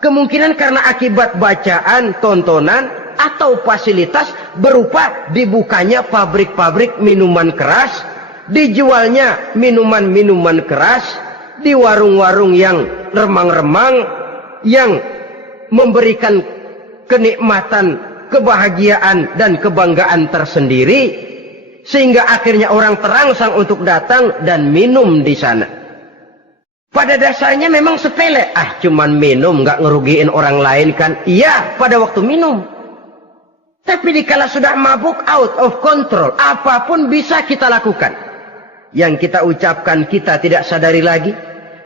kemungkinan karena akibat bacaan, tontonan, atau fasilitas berupa dibukanya pabrik-pabrik minuman keras, dijualnya minuman-minuman keras, di warung-warung yang remang-remang, yang memberikan kenikmatan, kebahagiaan, dan kebanggaan tersendiri, sehingga akhirnya orang terangsang untuk datang dan minum di sana. Pada dasarnya memang sepele, cuman minum, nggak ngerugiin orang lain kan? Iya, pada waktu minum. Tapi dikala sudah mabuk, out of control, apapun bisa kita lakukan. Yang kita ucapkan kita tidak sadari lagi,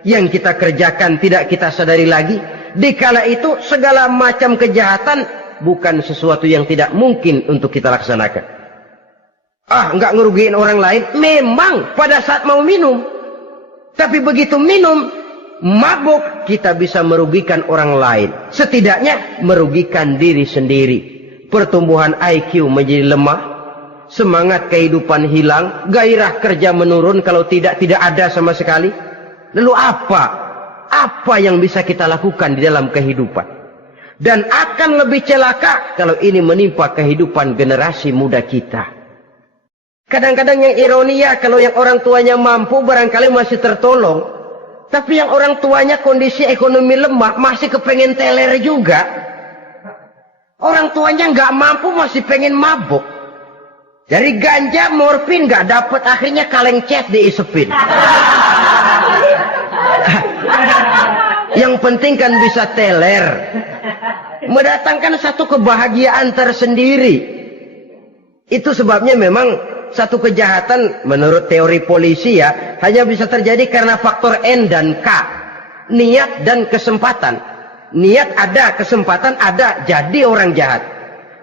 yang kita kerjakan tidak kita sadari lagi. Dikala itu segala macam kejahatan bukan sesuatu yang tidak mungkin untuk kita laksanakan. Nggak ngerugiin orang lain, memang pada saat mau minum. Tapi begitu minum, mabuk, kita bisa merugikan orang lain. Setidaknya merugikan diri sendiri. Pertumbuhan IQ menjadi lemah, semangat kehidupan hilang, gairah kerja menurun, kalau tidak ada sama sekali. Lalu apa yang bisa kita lakukan di dalam kehidupan? Dan akan lebih celaka kalau ini menimpa kehidupan generasi muda kita. Kadang-kadang yang ironi ya, kalau yang orang tuanya mampu barangkali masih tertolong, tapi yang orang tuanya kondisi ekonomi lemah masih kepengen teler juga. Orang tuanya nggak mampu masih pengen mabuk. Dari ganja, morfin nggak dapat, akhirnya kaleng cet diisepin. Yang penting kan bisa teler, mendatangkan satu kebahagiaan tersendiri. Itu sebabnya memang satu kejahatan menurut teori polisi ya hanya bisa terjadi karena faktor N dan K, niat dan kesempatan. Niat ada, kesempatan ada, jadi orang jahat.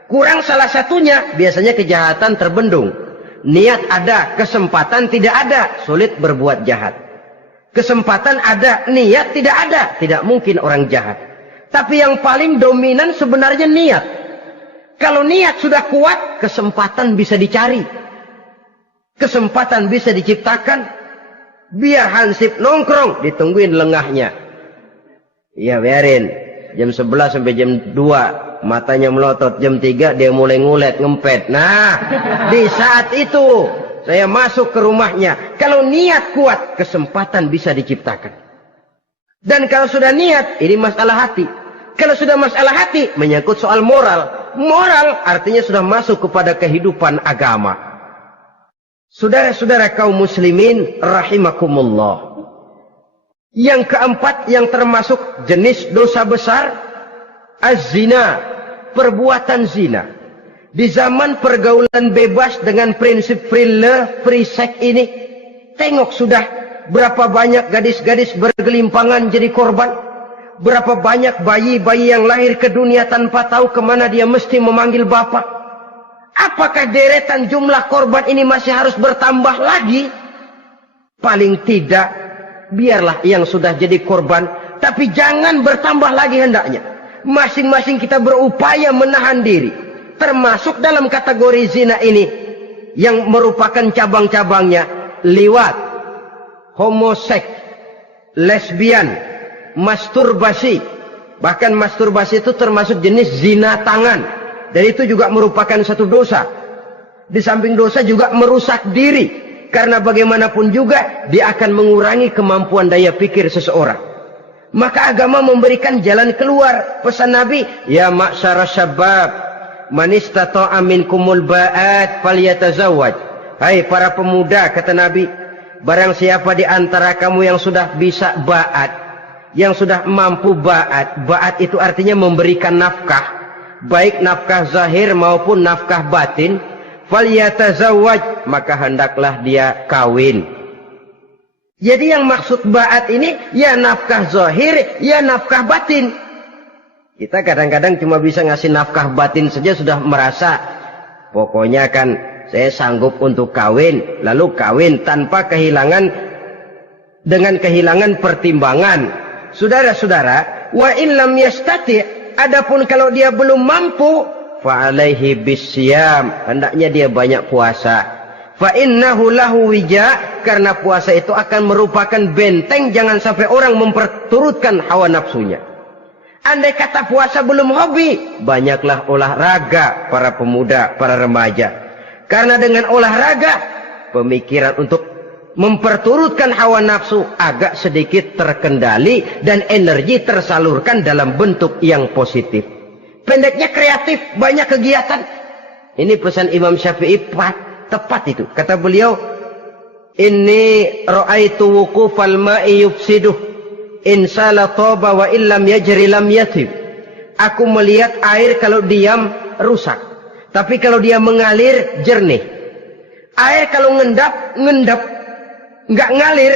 Kurang salah satunya, biasanya kejahatan terbendung. Niat ada, kesempatan tidak ada, sulit berbuat jahat. Kesempatan ada, niat tidak ada, tidak mungkin orang jahat. Tapi yang paling dominan sebenarnya niat. Kalau niat sudah kuat, kesempatan bisa dicari. Kesempatan bisa diciptakan. Biar Hansip nongkrong, ditungguin lengahnya. Iya biarin. Jam 11 sampai jam 2. Matanya melotot. Jam 3 dia mulai ngulet, ngempet. Nah, di saat itu saya masuk ke rumahnya. Kalau niat kuat, kesempatan bisa diciptakan. Dan kalau sudah niat, ini masalah hati. Kalau sudah masalah hati, menyangkut soal moral. Moral artinya sudah masuk kepada kehidupan agama. Saudara-saudara kaum muslimin rahimakumullah. Yang keempat yang termasuk jenis dosa besar, az-zina, perbuatan zina. Di zaman pergaulan bebas dengan prinsip free love, free sex ini, tengok sudah berapa banyak gadis-gadis bergelimpangan jadi korban. Berapa banyak bayi-bayi yang lahir ke dunia tanpa tahu kemana dia mesti memanggil bapak. Apakah deretan jumlah korban ini masih harus bertambah lagi? Paling tidak, biarlah yang sudah jadi korban, tapi jangan bertambah lagi hendaknya. Masing-masing kita berupaya menahan diri. Termasuk dalam kategori zina ini, yang merupakan cabang-cabangnya, liwat, homoseks, lesbian, masturbasi. Bahkan masturbasi itu termasuk jenis zina tangan. Dan itu juga merupakan satu dosa. Di samping dosa juga merusak diri. Karena bagaimanapun juga dia akan mengurangi kemampuan daya pikir seseorang. Maka agama memberikan jalan keluar. Pesan Nabi, ya ma'syara syabab, man istata'a minkumul ba'at falyatazawwaj. Hai para pemuda, kata Nabi, barang siapa di antara kamu yang sudah bisa ba'at, yang sudah mampu ba'at. Ba'at itu artinya memberikan nafkah. Baik nafkah zahir maupun nafkah batin, falyatazawwaj, maka hendaklah dia kawin. Jadi yang maksud ba'at ini ya nafkah zahir, ya nafkah batin. Kita kadang-kadang cuma bisa ngasih nafkah batin saja sudah merasa pokoknya kan saya sanggup untuk kawin, lalu kawin tanpa kehilangan, dengan kehilangan pertimbangan. Saudara-saudara, wa in lam yastati', adapun kalau dia belum mampu, fa alaihi bisyam, hendaknya dia banyak puasa. Fa innahu lahu wija, karena puasa itu akan merupakan benteng jangan sampai orang memperturutkan hawa nafsunya. Andai kata puasa belum hobi, banyaklah olahraga para pemuda, para remaja. Karena dengan olahraga, pemikiran untuk memperturutkan hawa nafsu agak sedikit terkendali dan energi tersalurkan dalam bentuk yang positif. Pendeknya kreatif, banyak kegiatan. Ini pesan Imam Syafi'i tepat itu. Kata beliau, inni ra'aitu wuqufal ma'i yufsiduh in sala taba wa illam yajri lam yatib. Aku melihat air kalau diam rusak, tapi kalau dia mengalir jernih. Air kalau ngendap nggak ngalir,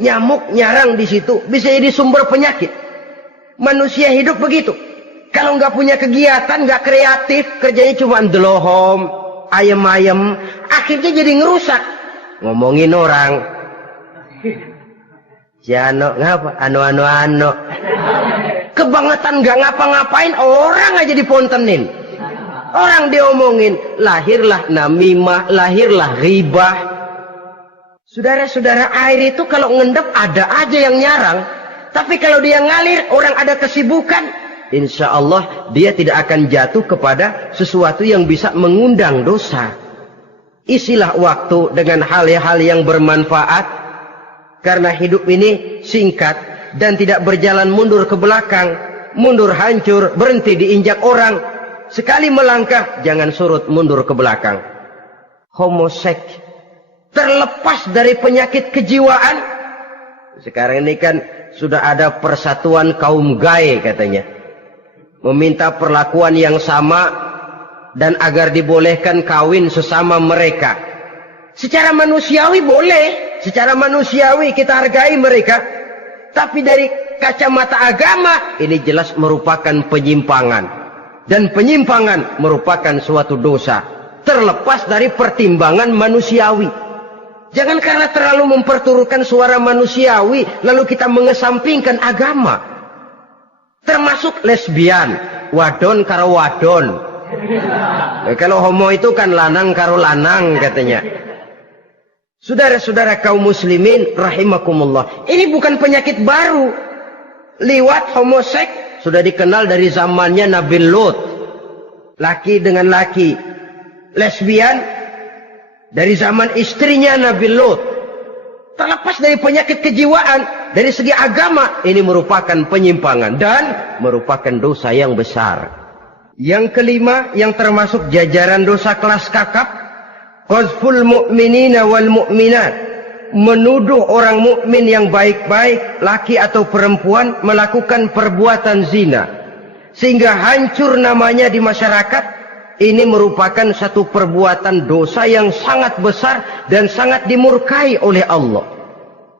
nyamuk nyarang di situ, bisa jadi sumber penyakit. Manusia hidup begitu. Kalau nggak punya kegiatan, nggak kreatif, kerjanya cuma delohom, ayam-ayam, akhirnya jadi ngerusak. Ngomongin orang, si Ano ngapa? Ano. Kebangetan nggak ngapa-ngapain, orang aja dipontenin. Orang diomongin, lahirlah namimah, lahirlah ribah. Saudara-saudara, air itu kalau ngendap ada aja yang nyarang. Tapi kalau dia ngalir, orang ada kesibukan, insya Allah dia tidak akan jatuh kepada sesuatu yang bisa mengundang dosa. Isilah waktu dengan hal-hal yang bermanfaat. Karena hidup ini singkat dan tidak berjalan mundur ke belakang. Mundur hancur, berhenti diinjak orang. Sekali melangkah, jangan surut mundur ke belakang. Homoseks, terlepas dari penyakit kejiwaan. Sekarang ini kan sudah ada persatuan kaum gay katanya. Meminta perlakuan yang sama dan agar dibolehkan kawin sesama mereka. Secara manusiawi boleh. Secara manusiawi kita hargai mereka. Tapi dari kacamata agama, ini jelas merupakan penyimpangan. Dan penyimpangan merupakan suatu dosa. Terlepas dari pertimbangan manusiawi. Jangan karena terlalu memperturutkan suara manusiawi, lalu kita mengesampingkan agama. Termasuk lesbian, wadon karo wadon. Kalau homo itu kan lanang karo lanang katanya. Saudara-saudara kaum muslimin rahimakumullah, ini bukan penyakit baru. Liwat, homoseks sudah dikenal dari zamannya Nabi Lut. Laki dengan laki. Lesbian dari zaman istrinya Nabi Lut. Terlepas dari penyakit kejiwaan, dari segi agama, ini merupakan penyimpangan dan merupakan dosa yang besar. Yang kelima, yang termasuk jajaran dosa kelas kakap, qazful mu'minina wal mu'minat, menuduh orang mukmin yang baik-baik, laki atau perempuan, melakukan perbuatan zina sehingga hancur namanya di masyarakat. Ini merupakan satu perbuatan dosa yang sangat besar dan sangat dimurkai oleh Allah.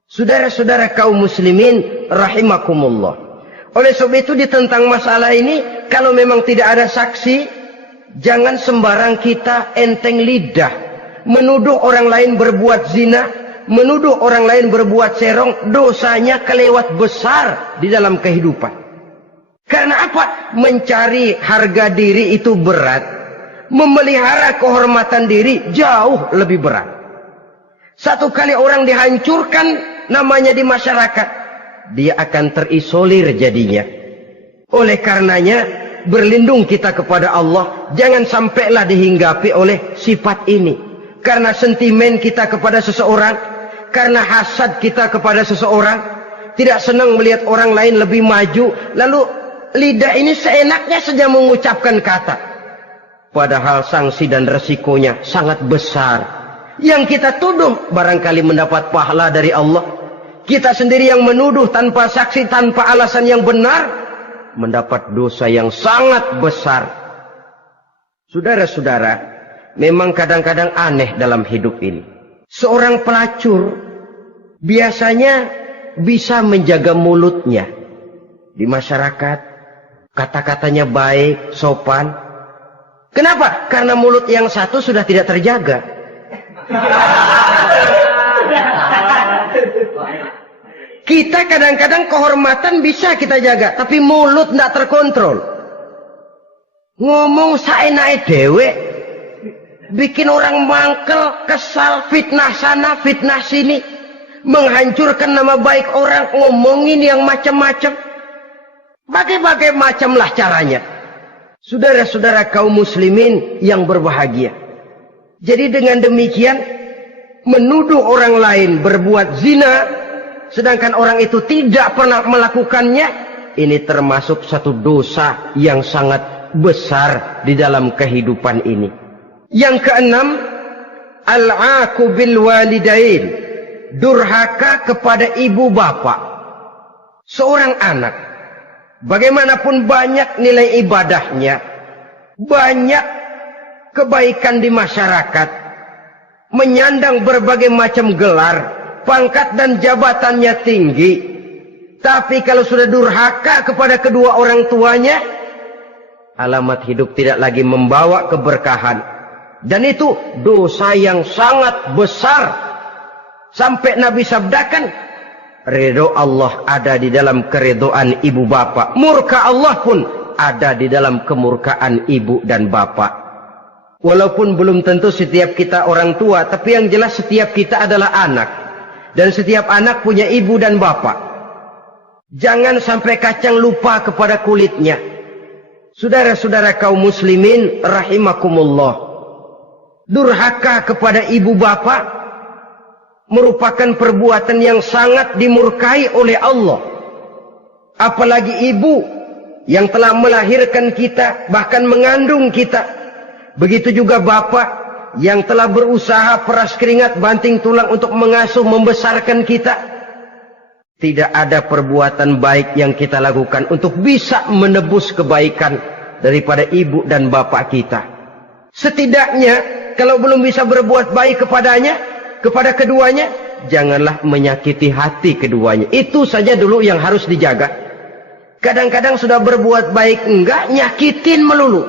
Saudara-saudara kaum muslimin rahimakumullah. Oleh sebab itu tentang masalah ini, kalau memang tidak ada saksi, jangan sembarang kita enteng lidah menuduh orang lain berbuat zina, menuduh orang lain berbuat serong. Dosanya kelewat besar di dalam kehidupan. Karena apa? Mencari harga diri itu berat, memelihara kehormatan diri jauh lebih berat. Satu kali orang dihancurkan namanya di masyarakat, dia akan terisolir jadinya. Oleh karenanya, berlindung kita kepada Allah, jangan sampailah dihinggapi oleh sifat ini. Karena sentimen kita kepada seseorang, karena hasad kita kepada seseorang, tidak senang melihat orang lain lebih maju, lalu lidah ini seenaknya saja mengucapkan kata. Padahal sanksi dan resikonya sangat besar. Yang kita tuduh barangkali mendapat pahala dari Allah. Kita sendiri yang menuduh tanpa saksi, tanpa alasan yang benar, mendapat dosa yang sangat besar. Saudara-saudara, memang kadang-kadang aneh dalam hidup ini. Seorang pelacur biasanya bisa menjaga mulutnya di masyarakat. Kata-katanya baik, sopan. Kenapa? Karena mulut yang satu sudah tidak terjaga. Kita kadang-kadang kehormatan bisa kita jaga, tapi mulut tidak terkontrol. Ngomong saenake dewe, bikin orang mangkel, kesal, fitnah sana, fitnah sini, menghancurkan nama baik orang, ngomongin yang macam-macam. Bagai-bagai macamlah caranya. Saudara-saudara kaum muslimin yang berbahagia. Jadi dengan demikian, menuduh orang lain berbuat zina, sedangkan orang itu tidak pernah melakukannya, ini termasuk satu dosa yang sangat besar di dalam kehidupan ini. Yang keenam, al-'aqu bil walidain, durhaka kepada ibu bapak. Seorang anak, bagaimanapun banyak nilai ibadahnya, banyak kebaikan di masyarakat, menyandang berbagai macam gelar, pangkat dan jabatannya tinggi, tapi kalau sudah durhaka kepada kedua orang tuanya, alamat hidup tidak lagi membawa keberkahan. Dan itu dosa yang sangat besar. Sampai Nabi sabdakan, ridho Allah ada di dalam keridhaan ibu bapak. Murka Allah pun ada di dalam kemurkaan ibu dan bapak. Walaupun belum tentu setiap kita orang tua, tapi yang jelas setiap kita adalah anak. Dan setiap anak punya ibu dan bapak. Jangan sampai kacang lupa kepada kulitnya. Saudara-saudara kaum muslimin rahimakumullah. Durhaka kepada ibu bapak merupakan perbuatan yang sangat dimurkai oleh Allah. Apalagi ibu yang telah melahirkan kita, bahkan mengandung kita. Begitu juga bapak yang telah berusaha peras keringat banting tulang untuk mengasuh membesarkan kita. Tidak ada perbuatan baik yang kita lakukan untuk bisa menebus kebaikan daripada ibu dan bapak kita. Setidaknya kalau belum bisa berbuat baik kepadanya, kepada keduanya, janganlah menyakiti hati keduanya. Itu saja dulu yang harus dijaga. Kadang-kadang sudah berbuat baik enggak, nyakitin melulu.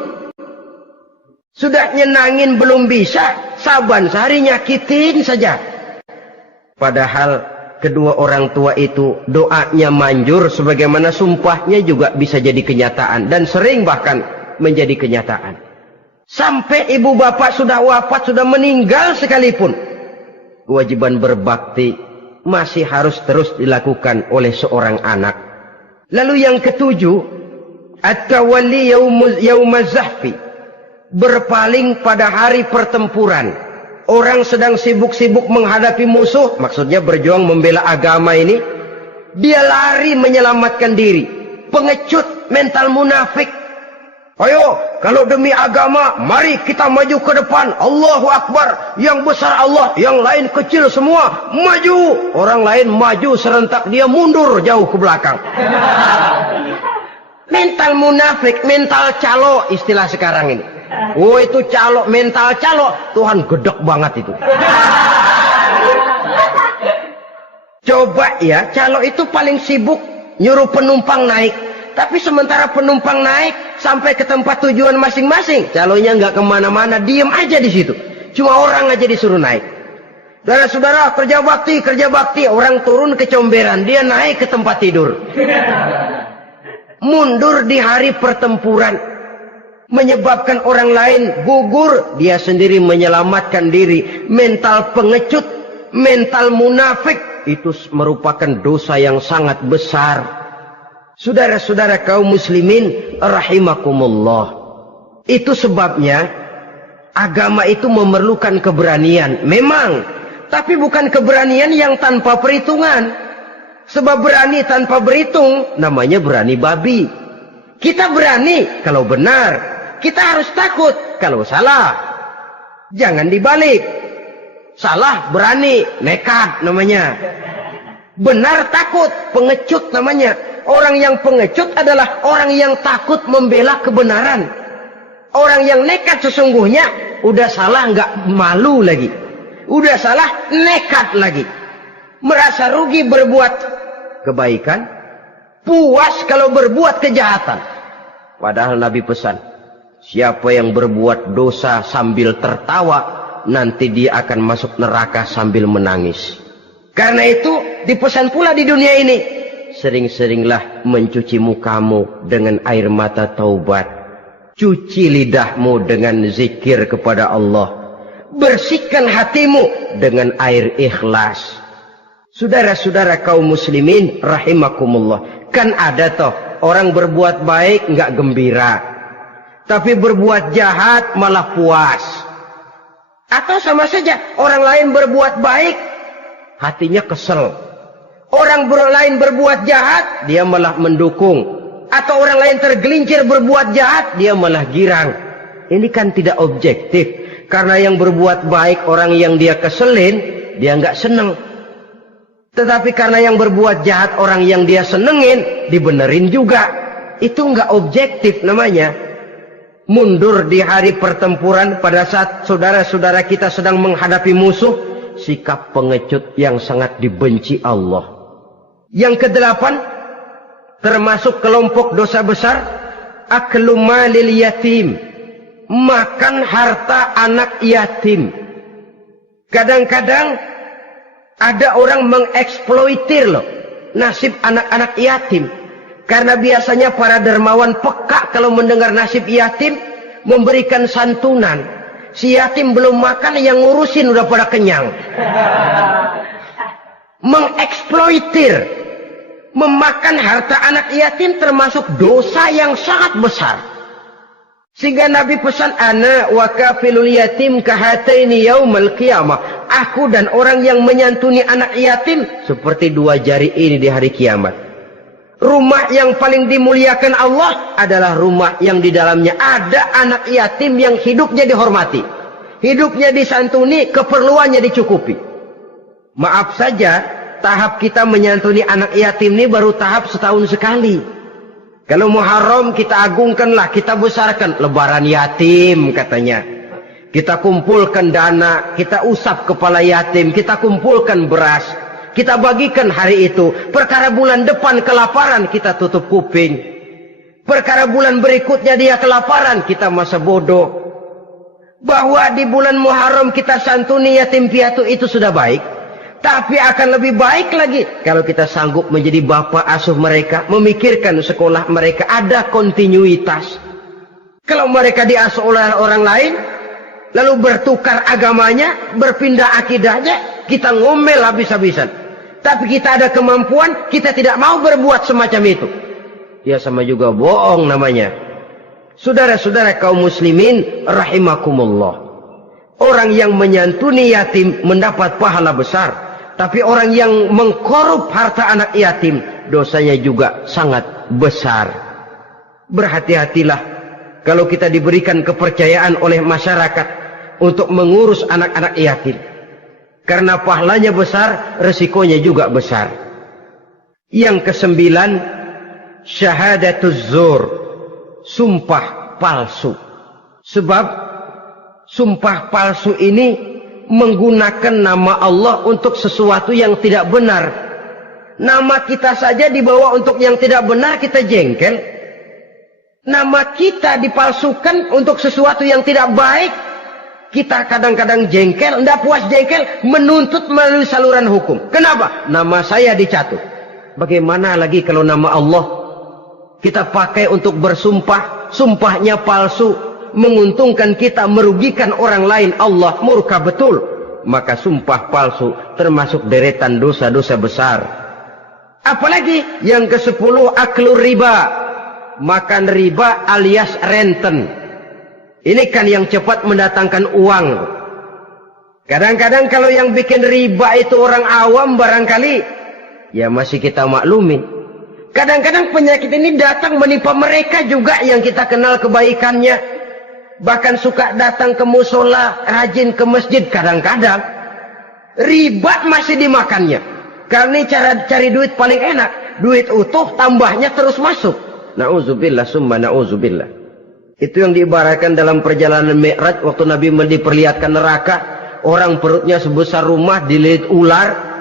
Sudah nyenangin belum bisa, saban sehari nyakitin saja. Padahal kedua orang tua itu doanya manjur, sebagaimana sumpahnya juga bisa jadi kenyataan. Dan sering bahkan menjadi kenyataan. Sampai ibu bapak sudah wafat, sudah meninggal sekalipun, kewajiban berbakti masih harus terus dilakukan oleh seorang anak. Lalu yang ketujuh, at-tawalli yaumaz zahfi, berpaling pada hari pertempuran. Orang sedang sibuk-sibuk menghadapi musuh, maksudnya berjuang membela agama ini, dia lari menyelamatkan diri. Pengecut, mental munafik. Ayo, kalau demi agama, mari kita maju ke depan. Allahu Akbar. Yang besar Allah, yang lain kecil semua. Maju. Orang lain maju serentak, dia mundur jauh ke belakang. Mental munafik, mental calo istilah sekarang ini. Oh, itu calo, mental calo. Tuhan gedek banget itu. Coba ya, calo itu paling sibuk nyuruh penumpang naik. Tapi sementara penumpang naik sampai ke tempat tujuan masing-masing, calonya nggak kemana-mana, diem aja di situ. Cuma orang aja disuruh naik. Saudara-saudara, kerja bakti, orang turun ke comberan, dia naik ke tempat tidur. Mundur di hari pertempuran, menyebabkan orang lain gugur, dia sendiri menyelamatkan diri. Mental pengecut, mental munafik, itu merupakan dosa yang sangat besar. Saudara-saudara kaum muslimin rahimakumullah. Itu sebabnya agama itu memerlukan keberanian. Memang, tapi bukan keberanian yang tanpa perhitungan. Sebab berani tanpa berhitung namanya berani babi. Kita berani kalau benar, kita harus takut kalau salah. Jangan dibalik. Salah berani, nekat namanya. Benar takut, pengecut namanya. Orang yang pengecut adalah orang yang takut membela kebenaran. Orang yang nekat sesungguhnya udah salah nggak malu lagi. Udah salah nekat lagi. Merasa rugi berbuat kebaikan, puas kalau berbuat kejahatan. Padahal Nabi pesan, siapa yang berbuat dosa sambil tertawa, nanti dia akan masuk neraka sambil menangis. Karena itu dipesan pula di dunia ini, sering-seringlah mencuci mukamu dengan air mata taubat. Cuci lidahmu dengan zikir kepada Allah. Bersihkan hatimu dengan air ikhlas. Saudara-saudara kaum muslimin rahimakumullah. Kan ada toh orang berbuat baik nggak gembira, tapi berbuat jahat malah puas. Atau sama saja orang lain berbuat baik, hatinya kesel. Orang lain berbuat jahat, dia malah mendukung. Atau orang lain tergelincir berbuat jahat, dia malah girang. Ini kan tidak objektif. Karena yang berbuat baik, orang yang dia keselin, dia nggak seneng. Tetapi karena yang berbuat jahat, orang yang dia senengin, dibenerin juga. Itu nggak objektif namanya. Mundur di hari pertempuran pada saat saudara-saudara kita sedang menghadapi musuh, sikap pengecut yang sangat dibenci Allah. Yang kedelapan, termasuk kelompok dosa besar, aklu malil yatim, makan harta anak yatim. Kadang-kadang ada orang mengeksploitir loh nasib anak-anak yatim. Karena biasanya para dermawan peka kalau mendengar nasib yatim, memberikan santunan. Si yatim belum makan, yang ngurusin udah pada kenyang. Mengeksploitir, memakan harta anak yatim termasuk dosa yang sangat besar. Sehingga Nabi pesan, ana wa kafilul yatim kahataini yaumal qiyamah. Aku dan orang yang menyantuni anak yatim seperti dua jari ini di hari kiamat. Rumah yang paling dimuliakan Allah adalah rumah yang di dalamnya ada anak yatim yang hidupnya dihormati, hidupnya disantuni, keperluannya dicukupi. Maaf saja, tahap kita menyantuni anak yatim ini baru tahap setahun sekali. Kalau Muharram kita agungkanlah, kita besarkan. Lebaran yatim katanya. Kita kumpulkan dana, kita usap kepala yatim, kita kumpulkan beras, kita bagikan hari itu. Perkara bulan depan kelaparan, kita tutup kuping. Perkara bulan berikutnya dia kelaparan, kita masa bodoh. Bahwa di bulan Muharram kita santuni yatim piatu itu sudah baik. Tapi akan lebih baik lagi kalau kita sanggup menjadi bapak asuh mereka, memikirkan sekolah mereka, ada kontinuitas. Kalau mereka diasuh oleh orang lain, lalu bertukar agamanya, berpindah akidahnya, kita ngomel habis-habisan. Tapi kita ada kemampuan, kita tidak mau berbuat semacam itu. Ya sama juga bohong namanya. Saudara-saudara kaum muslimin rahimakumullah. Orang yang menyantuni yatim mendapat pahala besar. Tapi orang yang mengkorup harta anak yatim, dosanya juga sangat besar. Berhati-hatilah kalau kita diberikan kepercayaan oleh masyarakat untuk mengurus anak-anak yatim. Karena pahalanya besar, resikonya juga besar. Yang kesembilan, syahadatuz zur, sumpah palsu. Sebab sumpah palsu ini menggunakan nama Allah untuk sesuatu yang tidak benar. Nama kita saja dibawa untuk yang tidak benar, kita jengkel. Nama kita dipalsukan untuk sesuatu yang tidak baik, kita kadang-kadang jengkel, tidak puas jengkel, menuntut melalui saluran hukum. Kenapa? Nama saya dicatut. Bagaimana lagi kalau nama Allah kita pakai untuk bersumpah, sumpahnya palsu, menguntungkan kita, merugikan orang lain, Allah murka betul. Maka sumpah palsu termasuk deretan dosa-dosa besar. Apalagi yang ke-10, aklur riba, makan riba alias renten. Ini kan yang cepat mendatangkan uang. Kadang-kadang kalau yang bikin riba itu orang awam barangkali, ya masih kita maklumi. Kadang-kadang penyakit ini datang menimpa mereka juga yang kita kenal kebaikannya. Bahkan suka datang ke musola, rajin ke masjid kadang-kadang. Riba masih dimakannya. Karena ini cara cari duit paling enak. Duit utuh, tambahnya terus masuk. Na'udzubillah summa na'udzubillah. Itu yang diibaratkan dalam perjalanan Mi'raj waktu Nabi diperlihatkan neraka. Orang perutnya sebesar rumah dililit ular.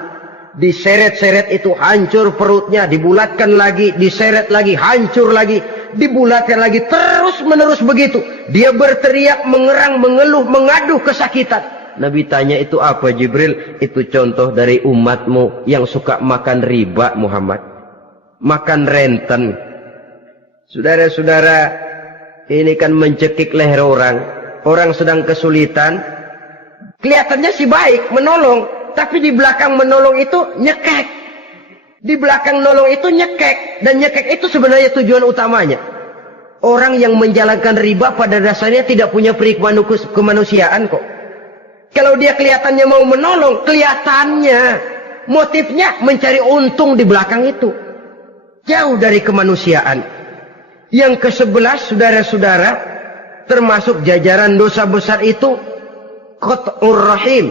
Diseret-seret itu hancur perutnya. Dibulatkan lagi, diseret lagi, hancur lagi. Dibulatkan lagi, terus menerus begitu. Dia berteriak, mengerang, mengeluh, mengaduh kesakitan. Nabi tanya, itu apa Jibril? Itu contoh dari umatmu yang suka makan riba Muhammad. Makan renten. Saudara-saudara, ini kan mencekik leher orang. Orang sedang kesulitan. Kelihatannya sih baik, menolong. Tapi di belakang menolong itu nyekek. Di belakang nolong itu nyekek. Dan nyekek itu sebenarnya tujuan utamanya. Orang yang menjalankan riba pada dasarnya tidak punya peri kemanusiaan kok. Kalau dia kelihatannya mau menolong, kelihatannya motifnya mencari untung di belakang itu. Jauh dari kemanusiaan. Yang ke-11, saudara-saudara, termasuk jajaran dosa besar itu, qat'ur rahim,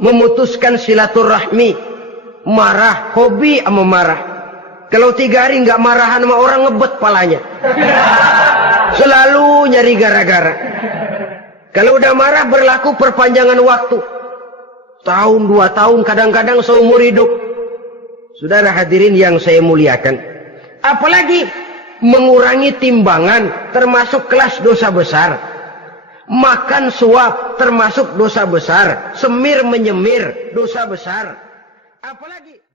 memutuskan silaturahmi, marah, hobi sama marah. Kalau 3 hari nggak marahan sama orang, ngebet palanya. Selalu nyari gara-gara. Kalau udah marah berlaku perpanjangan waktu. Tahun, 2 tahun, kadang-kadang seumur hidup. Saudara hadirin yang saya muliakan. Apalagi mengurangi timbangan termasuk kelas dosa besar. Makan suap termasuk dosa besar. Semir menyemir dosa besar. Apalagi